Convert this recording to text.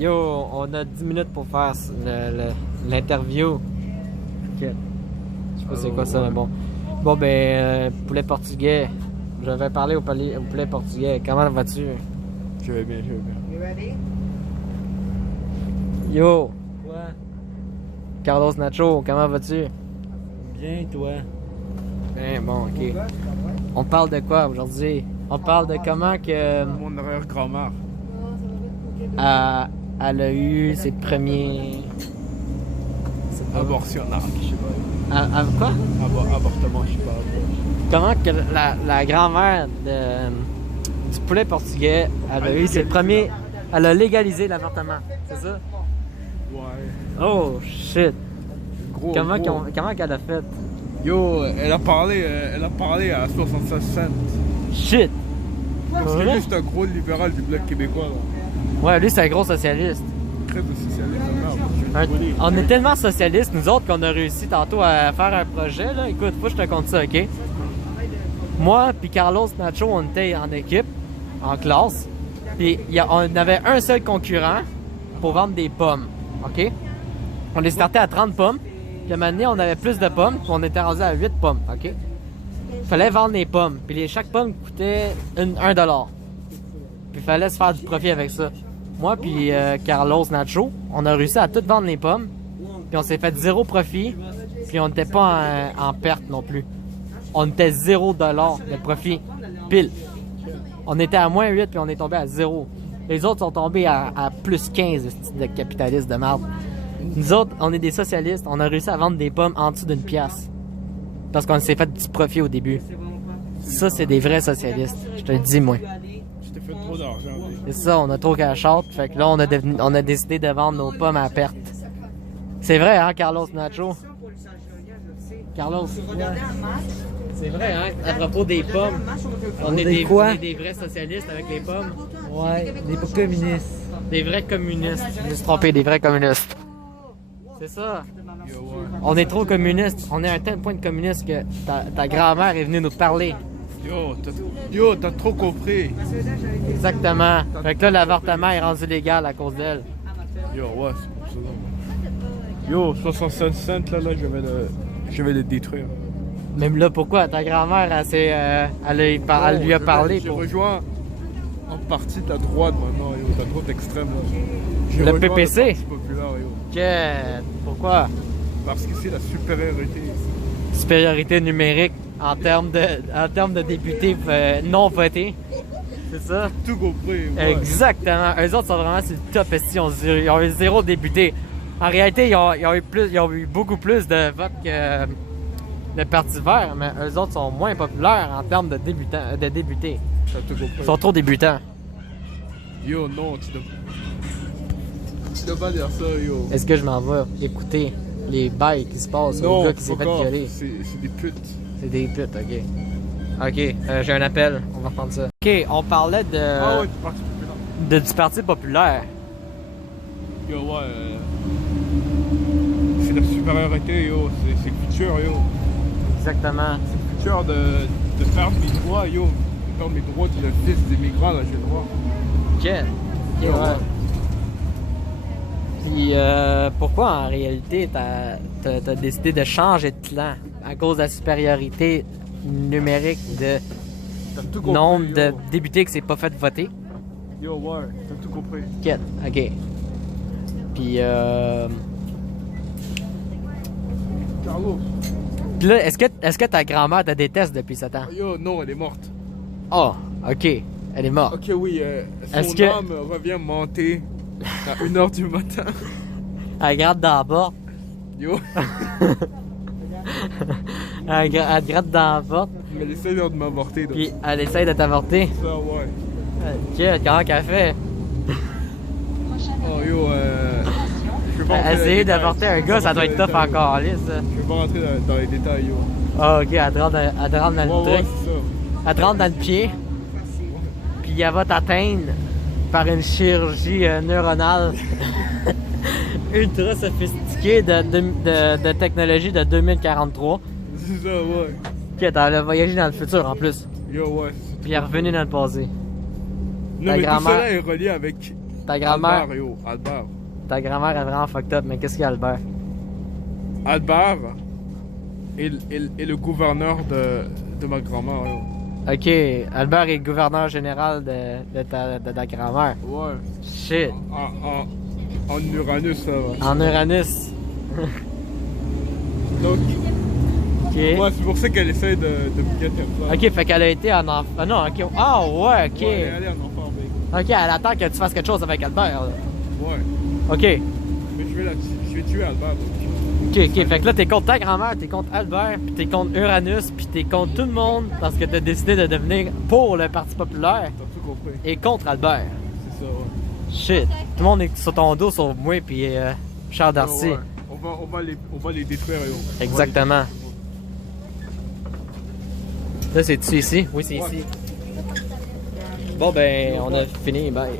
Yo, on a 10 minutes pour faire l'interview. Ok. Je sais pas c'est quoi ça, mais bon. Bon, ben, poulet portugais. Je vais parler au poulet portugais. Comment vas-tu? Je vais bien, je vais bien. You ready? Yo, Quoi? Carlos Nacho, comment vas-tu? Bien, toi? Ben, bon, ok. On parle de quoi aujourd'hui? On parle de comment que Mon erreur grand-mère. elle a eu ses premiers... Abortionnage, je sais pas. Quoi? Avortement, je sais pas. Comment que la grand-mère du poulet portugais, elle a eu ses premiers... Elle a légalisé l'avortement, c'est ça? Ouais. Oh, shit! Gros, Comment gros. qu'elle a fait? Yo, elle a parlé à 76 cents. Shit! Parce que Ouais? lui, c'est un gros libéral du Bloc québécois, là. Ouais, lui, c'est un gros socialiste. Très de socialiste, merde. On est tellement socialistes, nous autres, qu'on a réussi tantôt à faire un projet, là. Écoute, faut que je te compte ça, OK? Moi puis Carlos Nacho, on était en équipe, en classe. Puis on avait un seul concurrent pour vendre des pommes, OK? On les startait à 30 pommes. Puis à un moment donné, on avait plus de pommes, puis on était rendu à 8 pommes, OK? Fallait vendre les pommes. Puis chaque pomme coûtait $1. Puis il fallait se faire du profit avec ça. Moi puis Carlos Nacho, on a réussi à tout vendre les pommes. Puis on s'est fait zéro profit. Puis on n'était pas en perte non plus. On était $0 de profit. Pile. On était à moins 8 puis on est tombé à 0. Les autres sont tombés à plus 15 de capitalistes de merde. Nous autres, on est des socialistes. On a réussi à vendre des pommes en dessous d'une pièce. Parce qu'on s'est fait du profit au début. Ça, c'est des vrais socialistes. Je te le dis, moi. Je t'ai fait trop d'argent. C'est ça, on a trop cash out. Fait que là, on a décidé de vendre nos pommes à perte. C'est vrai, hein, Carlos Nacho? Carlos, c'est vrai, hein, à propos des pommes. On est des vrais socialistes avec les pommes. Ouais, des communistes. Des vrais communistes. Je me suis trompé, des vrais communistes. C'est ça. Yo, ouais. On est trop communistes. On est à un tel point de communiste que ta grand-mère est venue nous parler. Yo, t'as trop compris. Exactement. Fait que là, l'avortement est rendu légal à cause d'elle. Yo, ouais, c'est pour ça. Yo, 65 cents, là, je vais le détruire. Même là, pourquoi? Ta grand-mère, elle lui a parlé. J'ai Pour... rejoint en partie de la droite maintenant, yo, de la droite extrême. Là. J'ai Le rejoint PPC? Le Parti populaire, yo. Pourquoi? Parce que c'est la supériorité. Supériorité numérique en termes de députés non votés. C'est ça? Tout compris. Ouais. Exactement. Eux autres sont vraiment sur le top esti. Ils ont eu 0 députés. En réalité, ils ont eu beaucoup plus de votes que le Parti vert, mais eux autres sont moins populaires en termes de députés. T'as tout compris. Ils sont trop débutants. Yo, non, tu dois pas dire ça, yo. Est-ce que je m'en vais écouter les bails qui se passent au Non, gars qui s'est fait encore, violer? c'est des putes. C'est des putes, ok. Ok, j'ai un appel, on va reprendre ça. Ok, on parlait Ah ouais, du Parti populaire. du Parti populaire. Yo, ouais. C'est la supériorité, yo. C'est le futur, yo. Exactement. C'est le futur de perdre mes droits, yo. De perdre mes droits de le fils des migrants, là, j'ai le droit. Ok. Ok, Yo, ouais. ouais. Puis pourquoi en réalité t'as décidé de changer de clan? À cause de la supériorité numérique de T'as tout compris, nombre yo. de députés qui s'est pas fait voter? Yo, ouais, t'as tout compris. Ok. Puis Carlos. Puis là, est-ce que ta grand-mère te déteste depuis 7 ans? Yo, non, elle est morte. Oh, ok. Elle est morte. Ok, oui, Est-ce son que- âme revient monter à 1h du matin. Elle gratte dans la porte. Yo, Elle gratte dans la porte. mais elle essaie de m'avorter. donc. Puis elle essaye de t'avorter. Ça, ouais. Ok, comment qu'elle fait? Oh, yo, je vais pas rentrer dans les Essayer détails. d'avorter un gars, ça doit être tough encore, là, ça. Je vais pas rentrer dans les détails, yo. Ah, ok, elle te rentre dans le Ouais, truc. c'est ça. Elle te rentre dans le pied. Puis elle va t'atteindre par une chirurgie neuronale ultra sophistiquée de technologie de 2043. C'est ça, ouais. Puis elle a voyagé dans le futur en plus. Yo, ouais. Puis elle est revenue dans le passé. Non, Ta mais tout grand-mère- cela est relié avec Ta grand-mère. Albert, yo, Albert. Ta grand-mère est vraiment fucked up, mais qu'est-ce qu'il y a, Albert? Albert est le gouverneur de ma grand-mère, yo. Ok, Albert est le gouverneur général de ta grand-mère. Ouais. Shit. En Uranus, ça va. En Uranus. Donc, Ok. ouais, c'est pour ça qu'elle essaie de me guetter ça. Ok, fait qu'elle a été en enfant. Ah non, ok. Ah ouais, ok. Ouais, elle est en enfant, mec. Ok, elle attend que tu fasses quelque chose avec Albert. Là. Ouais. Ok. Mais je vais tuer Albert. Donc. Ok, fait que là, t'es contre ta grand-mère, t'es contre Albert, puis t'es contre Uranus, puis t'es contre tout le monde parce que t'as décidé de devenir pour le Parti populaire T'as tout compris. et contre Albert. C'est ça, ouais. Shit. Tout le monde est sur ton dos, sauf moi, puis Charles Darcy. Ouais, ouais. On va les détruire, yo. Exactement. Là, c'est-tu ici? Oui, c'est Ouais. ici. Bon, ben, on a fini. Bye.